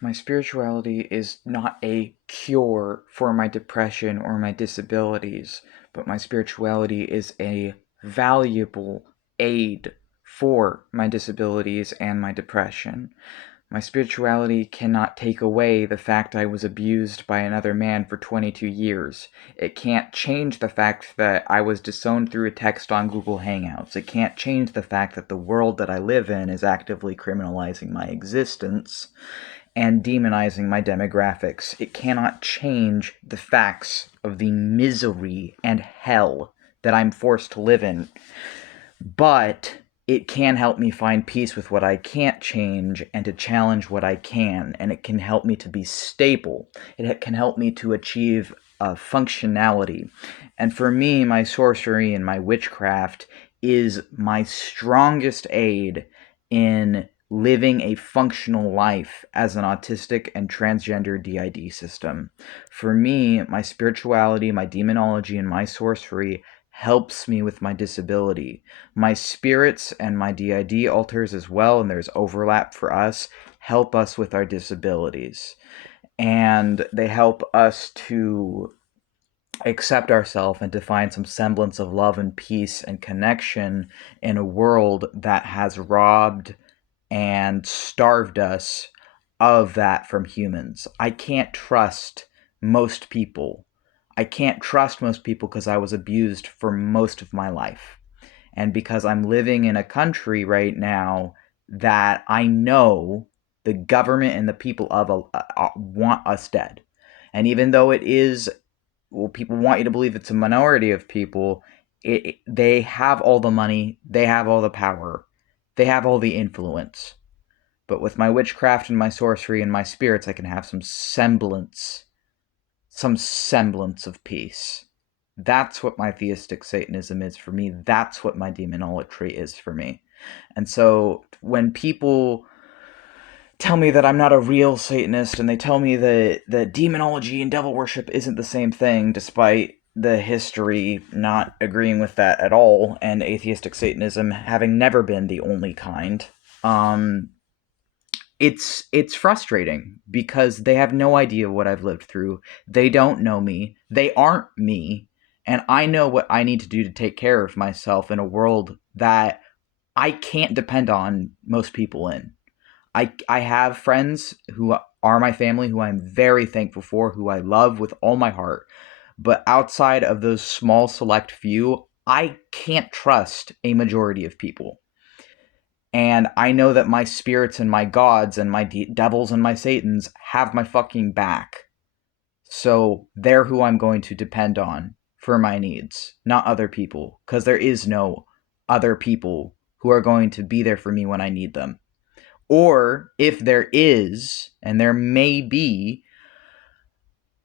My spirituality is not a cure for my depression or my disabilities, but my spirituality is a valuable aid for my disabilities and my depression. My spirituality cannot take away the fact I was abused by another man for 22 years. It can't change the fact that I was disowned through a text on Google Hangouts. It can't change the fact that the world that I live in is actively criminalizing my existence and demonizing my demographics. It cannot change the facts of the misery and hell that I'm forced to live in. But it can help me find peace with what I can't change and to challenge what I can. And it can help me to be stable. It can help me to achieve functionality. And for me, my sorcery and my witchcraft is my strongest aid in living a functional life as an autistic and transgender DID system. For me, my spirituality, my demonology, and my sorcery helps me with my disability. My spirits and my DID alters as well, and there's overlap for us, help us with our disabilities. And they help us to accept ourselves and to find some semblance of love and peace and connection in a world that has robbed and starved us of that from humans. I can't trust most people. I can't trust most people because I was abused for most of my life. And because I'm living in a country right now that I know the government and the people of want us dead. And even though it is, well, people want you to believe it's a minority of people, they have all the money, they have all the power, they have all the influence. But with my witchcraft and my sorcery and my spirits, I can have some semblance of peace. That's what my theistic Satanism is for me. That's what my demonolatry is for me. And so when people tell me that I'm not a real Satanist and they tell me that demonology and devil worship isn't the same thing, despite the history not agreeing with that at all, and atheistic Satanism having never been the only kind, um, it's frustrating because they have no idea what I've lived through. They don't know me. They aren't me. And I know what I need to do to take care of myself in a world that I can't depend on most people in. I have friends who are my family who I'm very thankful for, who I love with all my heart. But outside of those small select few, I can't trust a majority of people. And I know that my spirits and my gods and my devils and my satans have my fucking back. So they're who I'm going to depend on for my needs, not other people, because there is no other people who are going to be there for me when I need them. Or if there is, and there may be,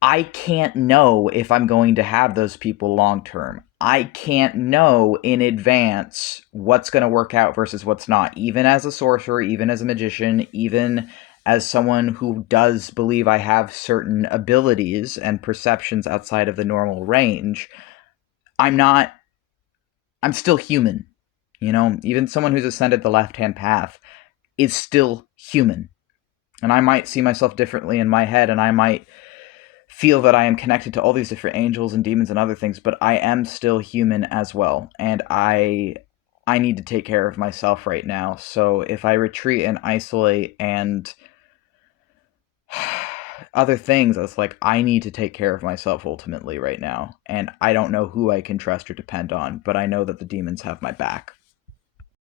I can't know if I'm going to have those people long term. I can't know in advance what's going to work out versus what's not. Even as a sorcerer, even as a magician, even as someone who does believe I have certain abilities and perceptions outside of the normal range, I'm not, I'm still human. You know, even someone who's ascended the left hand path is still human. And I might see myself differently in my head, and I might feel that I am connected to all these different angels and demons and other things, but I am still human as well, and I need to take care of myself right now. So if I retreat and isolate and other things, it's like I need to take care of myself ultimately right now, and I don't know who I can trust or depend on, but I know that the demons have my back.